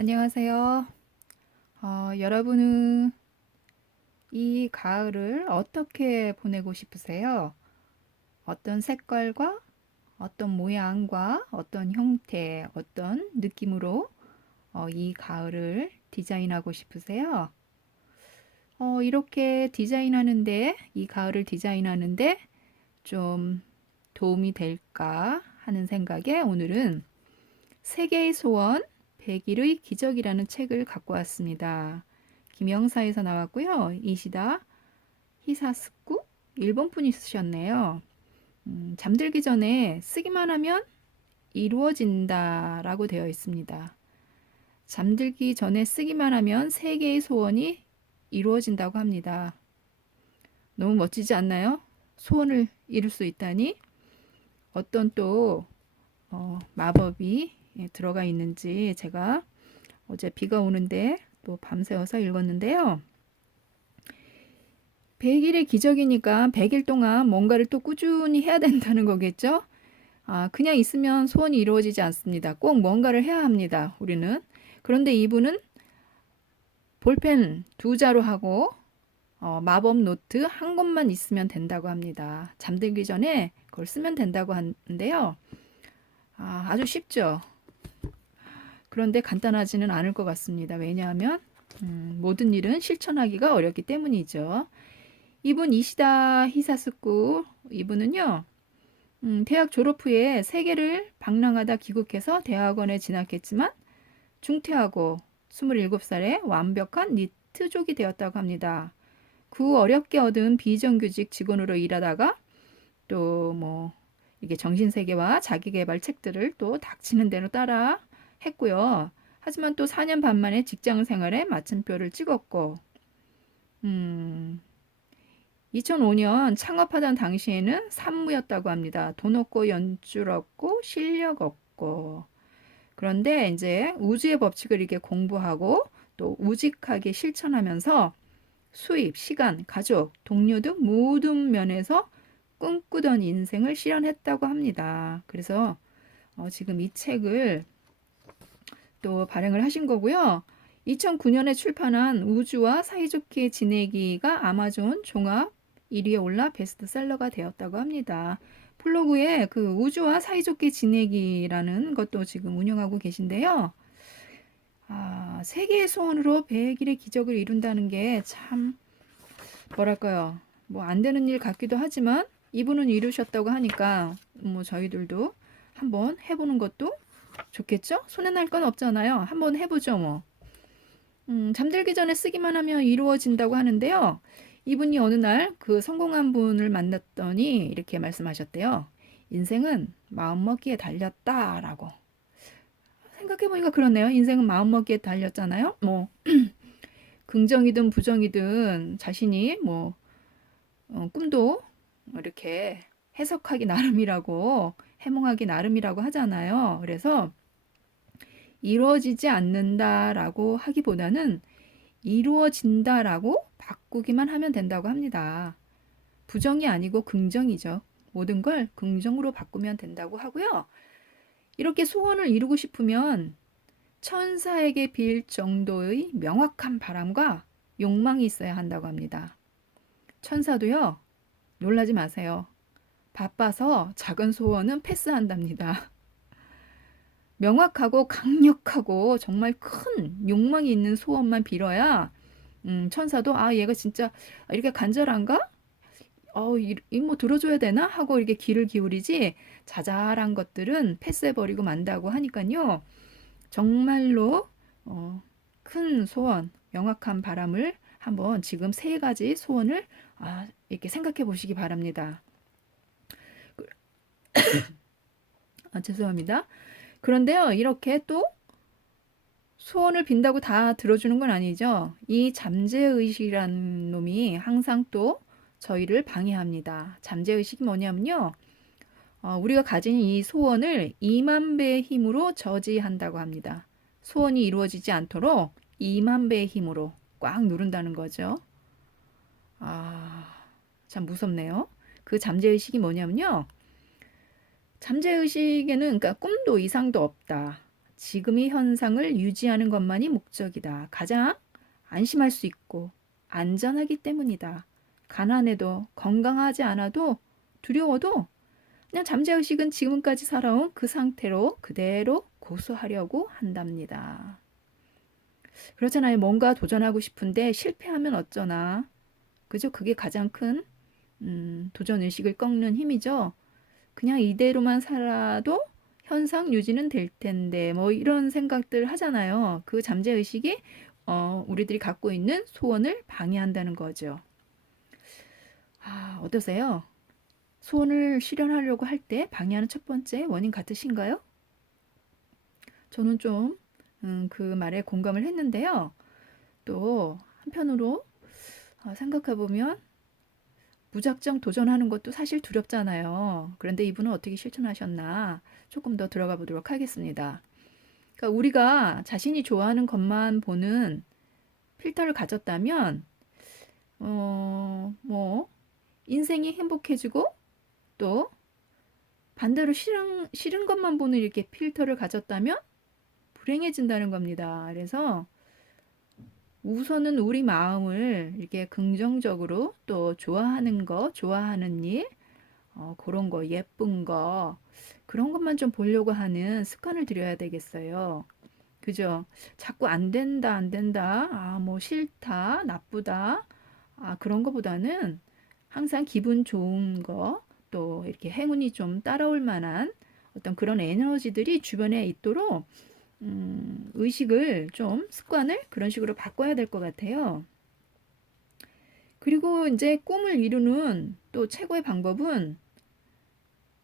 안녕하세요. 여러분은 이 가을을 어떻게 보내고 싶으세요? 어떤 색깔과 어떤 모양과 어떤 형태, 어떤 느낌으로 이 가을을 디자인하고 싶으세요? 이렇게 디자인하는데, 이 가을을 디자인하는데 좀 도움이 될까 하는 생각에 오늘은 세계의 소원 100일의 기적이라는 책을 갖고 왔습니다. 김영사에서 나왔고요. 이시다 히사스쿠 일본 분이 쓰셨네요. 잠들기 전에 쓰기만 하면 이루어진다라고 되어 있습니다. 잠들기 전에 쓰기만 하면 세계의 소원이 이루어진다고 합니다. 너무 멋지지 않나요? 소원을 이룰 수 있다니 어떤 또 마법이 들어가 있는지 제가 어제 비가 오는데 또 밤새워서 읽었는데요. 100일의 기적이니까 100일 동안 뭔가를 또 꾸준히 해야 된다는 거겠죠? 그냥 있으면 소원이 이루어지지 않습니다. 꼭 뭔가를 해야 합니다. 우리는. 그런데 이분은 볼펜 두 자루 하고 마법 노트 한 권만 있으면 된다고 합니다. 잠들기 전에 그걸 쓰면 된다고 하는데요. 아주 쉽죠. 그런데 간단하지는 않을 것 같습니다. 왜냐하면 모든 일은 실천하기가 어렵기 때문이죠. 이분 이시다 히사스쿠 이분은요. 대학 졸업 후에 세계를 방랑하다 귀국해서 대학원에 진학했지만 중퇴하고 27살에 완벽한 니트족이 되었다고 합니다. 그 어렵게 얻은 비정규직 직원으로 일하다가 또 뭐 이게 정신세계와 자기계발 책들을 또 닥치는 대로 따라 했고요. 하지만 또 4년 반 만에 직장 생활에 마침표를 찍었고 2005년 창업하던 당시에는 산무였다고 합니다. 돈 없고 연줄 없고 실력 없고. 그런데 이제 우주의 법칙을 이렇게 공부하고 또 우직하게 실천하면서 수입, 시간, 가족, 동료 등 모든 면에서 꿈꾸던 인생을 실현했다고 합니다. 그래서 지금 이 책을 또 발행을 하신 거고요. 2009년에 출판한 우주와 사이좋게 지내기가 아마존 종합 1위에 올라 베스트셀러가 되었다고 합니다. 블로그에 그 우주와 사이좋게 지내기라는 것도 지금 운영하고 계신데요. 세계의 소원으로 100일의 기적을 이룬다는 게 참 뭐랄까요. 뭐 안 되는 일 같기도 하지만 이분은 이루셨다고 하니까 뭐 저희들도 한번 해보는 것도 좋겠죠? 손에 날 건 없잖아요. 한번 해보죠, 뭐. 잠들기 전에 쓰기만 하면 이루어진다고 하는데요. 이분이 어느 날 그 성공한 분을 만났더니 이렇게 말씀하셨대요. 인생은 마음먹기에 달렸다라고. 생각해보니까 그렇네요. 인생은 마음먹기에 달렸잖아요. 뭐 긍정이든 부정이든 자신이 뭐 꿈도 이렇게 해석하기 나름이라고 해몽하기 나름이라고 하잖아요. 그래서 이루어지지 않는다라고 하기보다는 이루어진다라고 바꾸기만 하면 된다고 합니다. 부정이 아니고 긍정이죠. 모든 걸 긍정으로 바꾸면 된다고 하고요. 이렇게 소원을 이루고 싶으면 천사에게 빌 정도의 명확한 바람과 욕망이 있어야 한다고 합니다. 천사도요, 놀라지 마세요. 바빠서 작은 소원은 패스한답니다. 명확하고 강력하고 정말 큰 욕망이 있는 소원만 빌어야 천사도 얘가 진짜 이렇게 간절한가? 뭐 들어줘야 되나? 하고 이렇게 귀를 기울이지 자잘한 것들은 패스해버리고 만다고 하니까요. 정말로 큰 소원, 명확한 바람을 한번 지금 세 가지 소원을 이렇게 생각해 보시기 바랍니다. 죄송합니다. 그런데요, 이렇게 또 소원을 빈다고 다 들어주는 건 아니죠. 이 잠재의식이라는 놈이 항상 또 저희를 방해합니다. 잠재의식이 뭐냐면요. 우리가 가진 이 소원을 2만 배의 힘으로 저지한다고 합니다. 소원이 이루어지지 않도록 2만 배의 힘으로 꽉 누른다는 거죠. 참 무섭네요. 그 잠재의식이 뭐냐면요. 잠재의식에는 그러니까 꿈도 이상도 없다. 지금의 현상을 유지하는 것만이 목적이다. 가장 안심할 수 있고 안전하기 때문이다. 가난해도 건강하지 않아도 두려워도 그냥 잠재의식은 지금까지 살아온 그 상태로 그대로 고수하려고 한답니다. 그렇잖아요. 뭔가 도전하고 싶은데 실패하면 어쩌나. 그죠? 그게 가장 큰 도전의식을 꺾는 힘이죠. 그냥 이대로만 살아도 현상 유지는 될 텐데 뭐 이런 생각들 하잖아요. 그 잠재의식이 우리들이 갖고 있는 소원을 방해한다는 거죠. 어떠세요? 소원을 실현하려고 할 때 방해하는 첫 번째 원인 같으신가요? 저는 좀 그 말에 공감을 했는데요. 또 한편으로 생각해 보면 무작정 도전하는 것도 사실 두렵잖아요. 그런데 이분은 어떻게 실천하셨나 조금 더 들어가 보도록 하겠습니다. 그러니까 우리가 자신이 좋아하는 것만 보는 필터를 가졌다면, 뭐, 인생이 행복해지고 또 반대로 싫은 것만 보는 이렇게 필터를 가졌다면 불행해진다는 겁니다. 그래서 우선은 우리 마음을 이렇게 긍정적으로 또 좋아하는 거, 좋아하는 일, 그런 거, 예쁜 거, 그런 것만 좀 보려고 하는 습관을 들여야 되겠어요. 그죠? 자꾸 안 된다, 안 된다, 뭐 싫다, 나쁘다, 그런 거보다는 항상 기분 좋은 거, 또 이렇게 행운이 좀 따라올 만한 어떤 그런 에너지들이 주변에 있도록 의식을 좀 습관을 그런 식으로 바꿔야 될 것 같아요. 그리고 이제 꿈을 이루는 또 최고의 방법은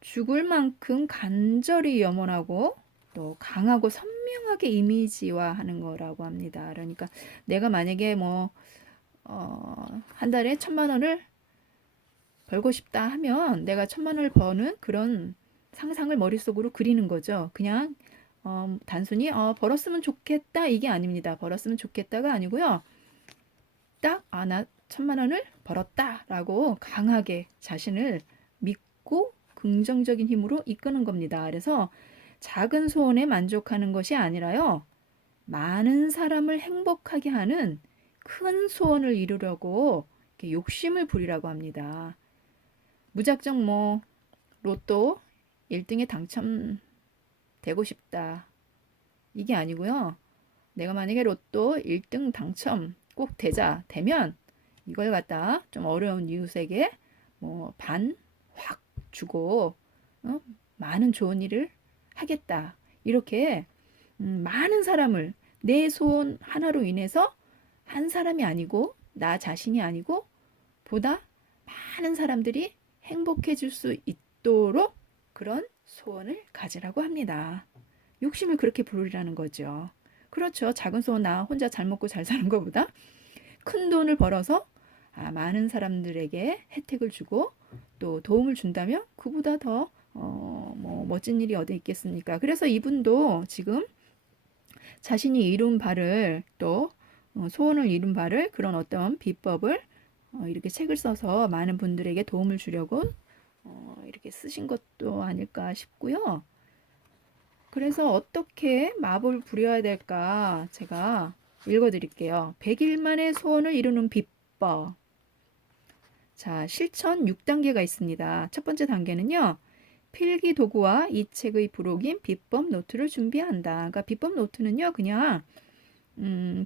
죽을 만큼 간절히 염원하고 또 강하고 선명하게 이미지화하는 거라고 합니다. 그러니까 내가 만약에 뭐 한 달에 1,000만 원을 벌고 싶다 하면 내가 1,000만 원을 버는 그런 상상을 머릿속으로 그리는 거죠. 그냥 단순히 벌었으면 좋겠다 이게 아닙니다. 벌었으면 좋겠다가 아니고요. 딱 나 1,000만 원을 벌었다라고 강하게 자신을 믿고 긍정적인 힘으로 이끄는 겁니다. 그래서 작은 소원에 만족하는 것이 아니라요. 많은 사람을 행복하게 하는 큰 소원을 이루려고 이렇게 욕심을 부리라고 합니다. 무작정 뭐 로또 1등에 당첨되고 싶다. 이게 아니고요. 내가 만약에 로또 1등 당첨 꼭 되면 이걸 갖다 좀 어려운 이웃에게 뭐 반 확 주고 많은 좋은 일을 하겠다. 이렇게 많은 사람을 내 소원 하나로 인해서 한 사람이 아니고 나 자신이 아니고 보다 많은 사람들이 행복해질 수 있도록 그런 소원을 가지라고 합니다. 욕심을 그렇게 부리라는 거죠. 그렇죠. 작은 소원 나 혼자 잘 먹고 잘 사는 것보다 큰 돈을 벌어서 많은 사람들에게 혜택을 주고 또 도움을 준다면 그보다 더 뭐 멋진 일이 어디 있겠습니까? 그래서 이분도 지금 자신이 이룬 바를 또 소원을 이룬 바를 그런 어떤 비법을 이렇게 책을 써서 많은 분들에게 도움을 주려고 이렇게 쓰신 것도 아닐까 싶고요. 그래서 어떻게 마법을 부려야 될까 제가 읽어드릴게요. 100일 만에 소원을 이루는 비법. 자, 실천 6단계가 있습니다. 첫 번째 단계는요. 필기 도구와 이 책의 부록인 비법 노트를 준비한다. 그러니까 비법 노트는요. 그냥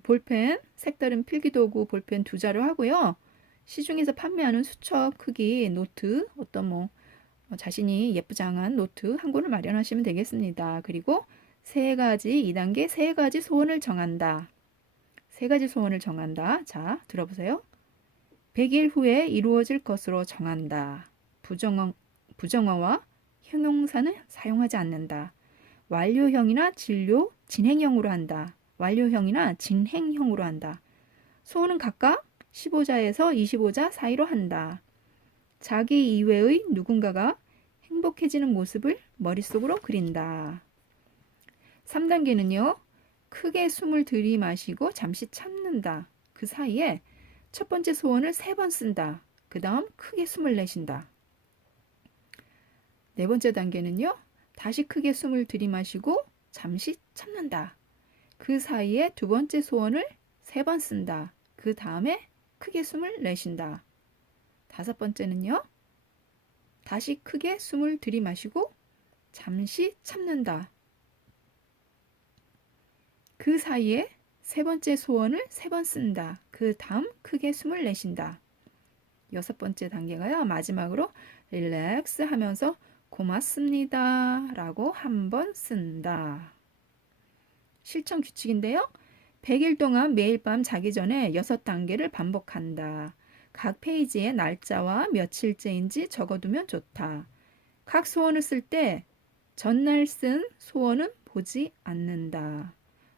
볼펜, 색다른 필기 도구 볼펜 2자루 하고요. 시중에서 판매하는 수첩 크기 노트, 어떤 뭐 자신이 예쁘장한 노트 한 권을 마련하시면 되겠습니다. 그리고 3가지, 2단계 3가지 소원을 정한다. 3가지 소원을 정한다. 자, 들어보세요. 100일 후에 이루어질 것으로 정한다. 부정어와 형용사는 사용하지 않는다. 완료형이나 진행형으로 한다. 완료형이나 진행형으로 한다. 소원은 각각 15자에서 25자 사이로 한다. 자기 이외의 누군가가 행복해지는 모습을 머릿속으로 그린다. 3단계는요. 크게 숨을 들이마시고 잠시 참는다. 그 사이에 첫 번째 소원을 3번 쓴다. 그 다음 크게 숨을 내쉰다. 4번째 단계는요. 다시 크게 숨을 들이마시고 잠시 참는다. 그 사이에 두 번째 소원을 3번 쓴다. 그 다음에 크게 숨을 내쉰다. 5번째는요. 다시 크게 숨을 들이마시고 잠시 참는다. 그 사이에 3번째 소원을 3번 쓴다. 그 다음 크게 숨을 내쉰다. 6번째 단계가요. 마지막으로 릴렉스 하면서 고맙습니다 라고 한 번 쓴다. 실천 규칙인데요. 100일 동안 매일 밤 자기 전에 6단계를 반복한다. 각 페이지에 날짜와 며칠째인지 적어두면 좋다. 각 소원을 쓸 때 전날 쓴 소원은 보지 않는다.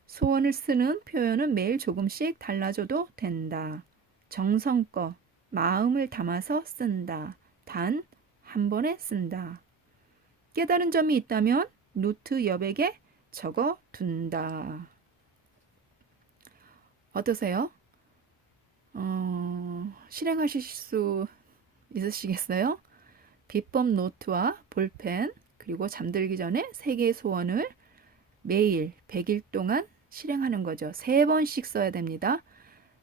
소원을 쓰는 표현은 매일 조금씩 달라져도 된다. 정성껏 마음을 담아서 쓴다. 단 한 번에 쓴다. 깨달은 점이 있다면 노트 여백에 적어둔다. 어떠세요? 실행하실 수 있으시겠어요? 비법 노트와 볼펜 그리고 잠들기 전에 3개의 소원을 매일 100일 동안 실행하는 거죠. 3번씩 써야 됩니다.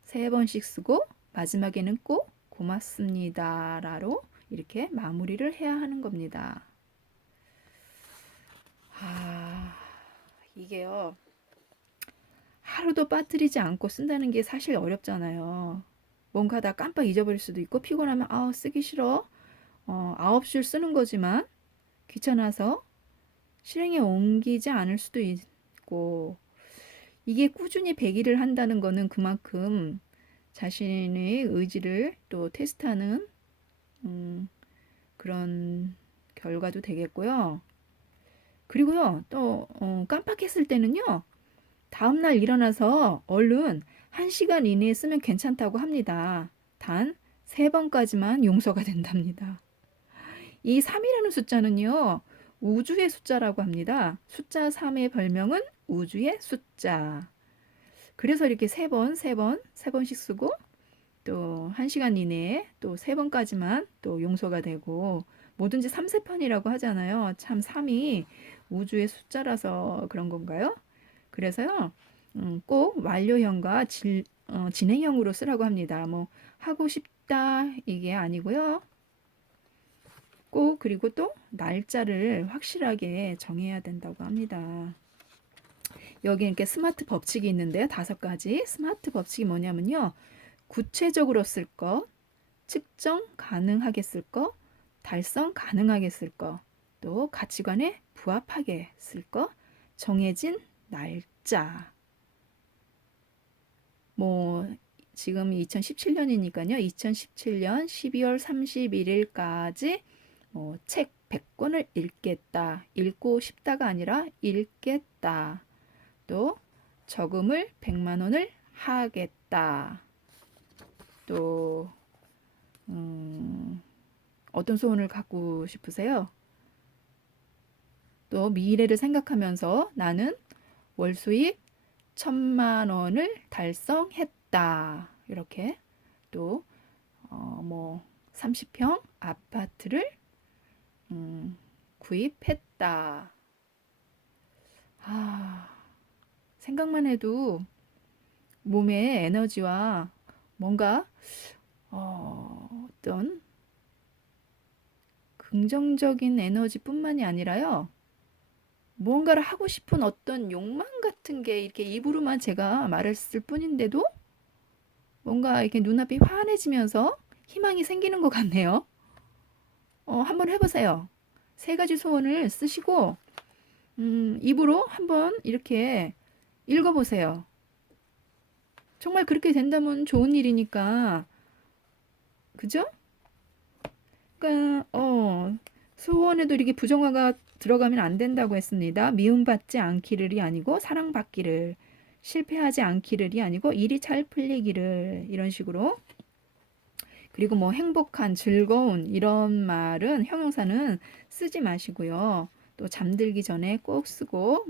3번씩 쓰고 마지막에는 꼭 고맙습니다 라로 이렇게 마무리를 해야 하는 겁니다. 이게요. 하루도 빠뜨리지 않고 쓴다는 게 사실 어렵잖아요. 뭔가 다 깜빡 잊어버릴 수도 있고 피곤하면 쓰기 싫어. 9줄 쓰는 거지만 귀찮아서 실행에 옮기지 않을 수도 있고 이게 꾸준히 100일을 한다는 거는 그만큼 자신의 의지를 또 테스트하는 그런 결과도 되겠고요. 그리고요 또 깜빡했을 때는요 다음날 일어나서 얼른 1시간 이내에 쓰면 괜찮다고 합니다. 단 3번까지만 용서가 된답니다. 이 3이라는 숫자는요. 우주의 숫자라고 합니다. 숫자 3의 별명은 우주의 숫자. 그래서 이렇게 3번씩 쓰고 또 1시간 이내에 또 3번까지만 또 용서가 되고 뭐든지 3세판이라고 하잖아요. 참 3이 우주의 숫자라서 그런 건가요? 그래서요. 꼭 완료형과 진행형으로 쓰라고 합니다. 뭐 하고 싶다 이게 아니고요. 꼭 그리고 또 날짜를 확실하게 정해야 된다고 합니다. 여기 이렇게 스마트 법칙이 있는데요. 5가지 스마트 법칙이 뭐냐면요. 구체적으로 쓸 것, 측정 가능하게 쓸 것, 달성 가능하게 쓸 것, 또 가치관에 부합하게 쓸 것, 정해진 날짜. 뭐 지금 2017년이니까요. 2017년 12월 31일까지 책 100권을 읽겠다. 읽고 싶다가 아니라 읽겠다. 또 저금을 100만 원을 하겠다. 또 어떤 소원을 갖고 싶으세요? 또 미래를 생각하면서 나는 월 수입 1000만 원을 달성했다. 이렇게 또 30평 아파트를 구입했다. 생각만 해도 몸의 에너지와 뭔가 어떤 긍정적인 에너지뿐만이 아니라요. 무언가를 하고 싶은 어떤 욕망 같은 게 이렇게 입으로만 제가 말했을 뿐인데도 뭔가 이렇게 눈앞이 환해지면서 희망이 생기는 것 같네요. 한번 해보세요. 3가지 소원을 쓰시고 입으로 한번 이렇게 읽어보세요. 정말 그렇게 된다면 좋은 일이니까 그죠? 그러니까 소원에도 이렇게 부정어가 들어가면 안 된다고 했습니다. 미움받지 않기를이 아니고 사랑받기를, 실패하지 않기를이 아니고 일이 잘 풀리기를, 이런 식으로. 그리고 뭐 행복한, 즐거운 이런 말은 형용사는 쓰지 마시고요. 또 잠들기 전에 꼭 쓰고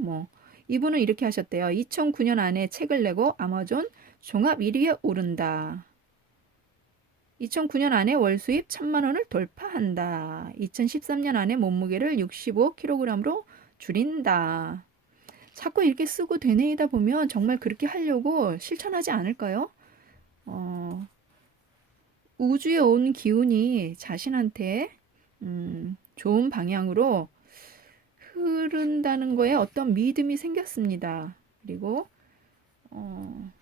이분은 이렇게 하셨대요. 2009년 안에 책을 내고 아마존 종합 1위에 오른다. 2009년 안에 월 수입 1000만 원을 돌파한다. 2013년 안에 몸무게를 65kg으로 줄인다. 자꾸 이렇게 쓰고 되뇌이다 보면 정말 그렇게 하려고 실천하지 않을까요? 우주에 온 기운이 자신한테 좋은 방향으로 흐른다는 거에 어떤 믿음이 생겼습니다. 그리고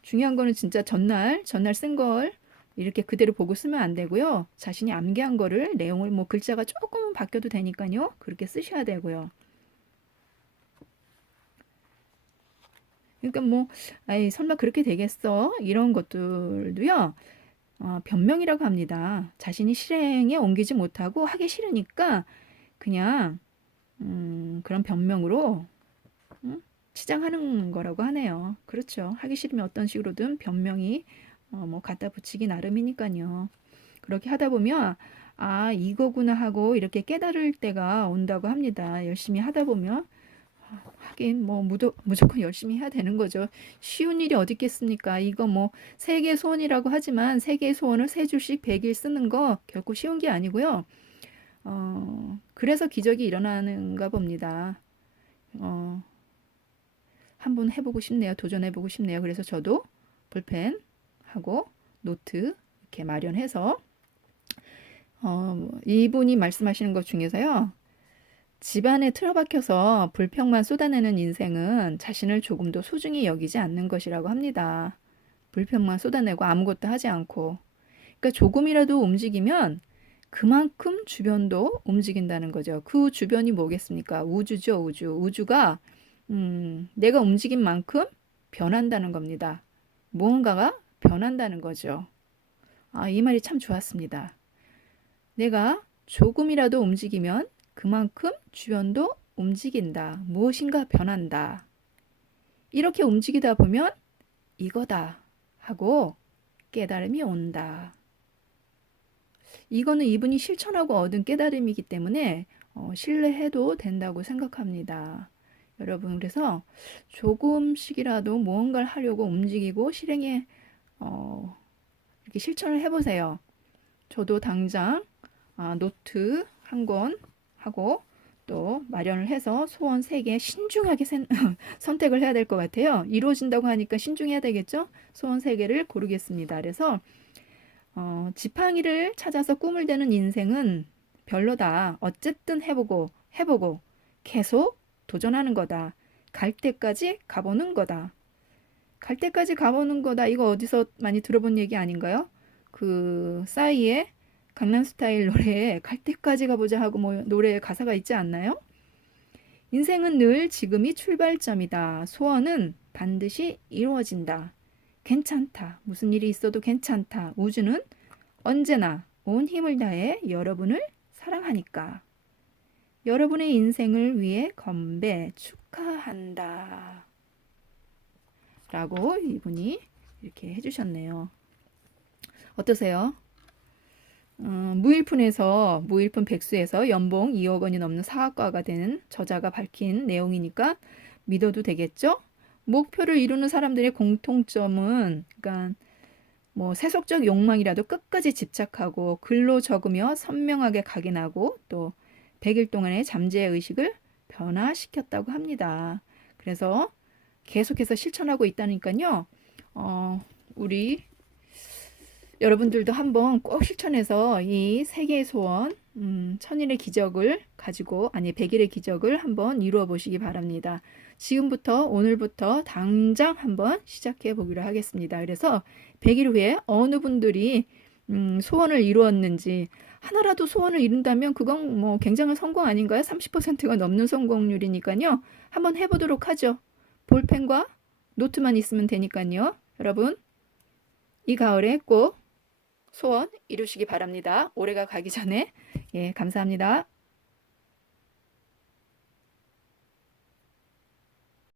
중요한 거는 진짜 전날 쓴 걸 이렇게 그대로 보고 쓰면 안 되고요. 자신이 암기한 거를 내용을 뭐 글자가 조금은 바뀌어도 되니까요. 그렇게 쓰셔야 되고요. 그러니까 뭐 아이 설마 그렇게 되겠어? 이런 것들도요. 변명이라고 합니다. 자신이 실행에 옮기지 못하고 하기 싫으니까 그냥 그런 변명으로 치장하는 거라고 하네요. 그렇죠. 하기 싫으면 어떤 식으로든 변명이 뭐 갖다 붙이기 나름이니까요. 그렇게 하다 보면 아 이거구나 하고 이렇게 깨달을 때가 온다고 합니다. 열심히 하다 보면 하긴 뭐 무조건 열심히 해야 되는 거죠. 쉬운 일이 어디 있겠습니까? 이거 뭐 세계 소원이라고 하지만 세계의 소원을 세 줄씩 100일 쓰는 거 결코 쉬운 게 아니고요. 그래서 기적이 일어나는가 봅니다. 한번 해보고 싶네요. 도전해보고 싶네요. 그래서 저도 볼펜하고 노트 이렇게 마련해서 이분이 말씀하시는 것 중에서요. 집안에 틀어박혀서 불평만 쏟아내는 인생은 자신을 조금도 소중히 여기지 않는 것이라고 합니다. 불평만 쏟아내고 아무것도 하지 않고. 그러니까 조금이라도 움직이면 그만큼 주변도 움직인다는 거죠. 그 주변이 뭐겠습니까? 우주죠, 우주. 우주가 내가 움직인 만큼 변한다는 겁니다. 무언가가 변한다는 거죠. 이 말이 참 좋았습니다. 내가 조금이라도 움직이면 그만큼 주변도 움직인다. 무엇인가 변한다. 이렇게 움직이다 보면 이거다 하고 깨달음이 온다. 이거는 이분이 실천하고 얻은 깨달음이기 때문에 신뢰해도 된다고 생각합니다. 여러분 그래서 조금씩이라도 무언가를 하려고 움직이고 실행에 이렇게 실천을 해보세요. 저도 당장 노트 한 권 하고 또 마련을 해서 소원 3개 신중하게 선택을 해야 될 것 같아요. 이루어진다고 하니까 신중해야 되겠죠? 소원 3개를 고르겠습니다. 그래서 지팡이를 찾아서 꿈을 대는 인생은 별로다. 어쨌든 해보고 계속 도전하는 거다. 갈 때까지 가보는 거다. 갈 때까지 가보는 거다. 이거 어디서 많이 들어본 얘기 아닌가요? 그 싸이의 강남스타일 노래에 갈 때까지 가보자 하고 뭐 노래에 가사가 있지 않나요? 인생은 늘 지금이 출발점이다. 소원은 반드시 이루어진다. 괜찮다. 무슨 일이 있어도 괜찮다. 우주는 언제나 온 힘을 다해 여러분을 사랑하니까. 여러분의 인생을 위해 건배 축하한다. 라고 이분이 이렇게 해주셨네요. 어떠세요? 무일푼 백수에서 연봉 2억 원이 넘는 사학과가 되는 저자가 밝힌 내용이니까 믿어도 되겠죠? 목표를 이루는 사람들의 공통점은 그러니까 뭐 세속적 욕망이라도 끝까지 집착하고 글로 적으며 선명하게 각인하고 또 100일 동안의 잠재 의식을 변화시켰다고 합니다. 그래서 계속해서 실천하고 있다니까요. 우리 여러분들도 한번 꼭 실천해서 이 세계의 소원, 천일의 기적을 가지고, 아니, 100일의 기적을 한번 이루어 보시기 바랍니다. 지금부터, 오늘부터 당장 한번 시작해 보기로 하겠습니다. 그래서 100일 후에 어느 분들이 소원을 이루었는지, 하나라도 소원을 이룬다면 그건 뭐 굉장한 성공 아닌가요? 30%가 넘는 성공률이니까요. 한번 해보도록 하죠. 볼펜과 노트만 있으면 되니까요. 여러분, 이 가을에 꼭 소원 이루시기 바랍니다. 올해가 가기 전에. 예, 감사합니다.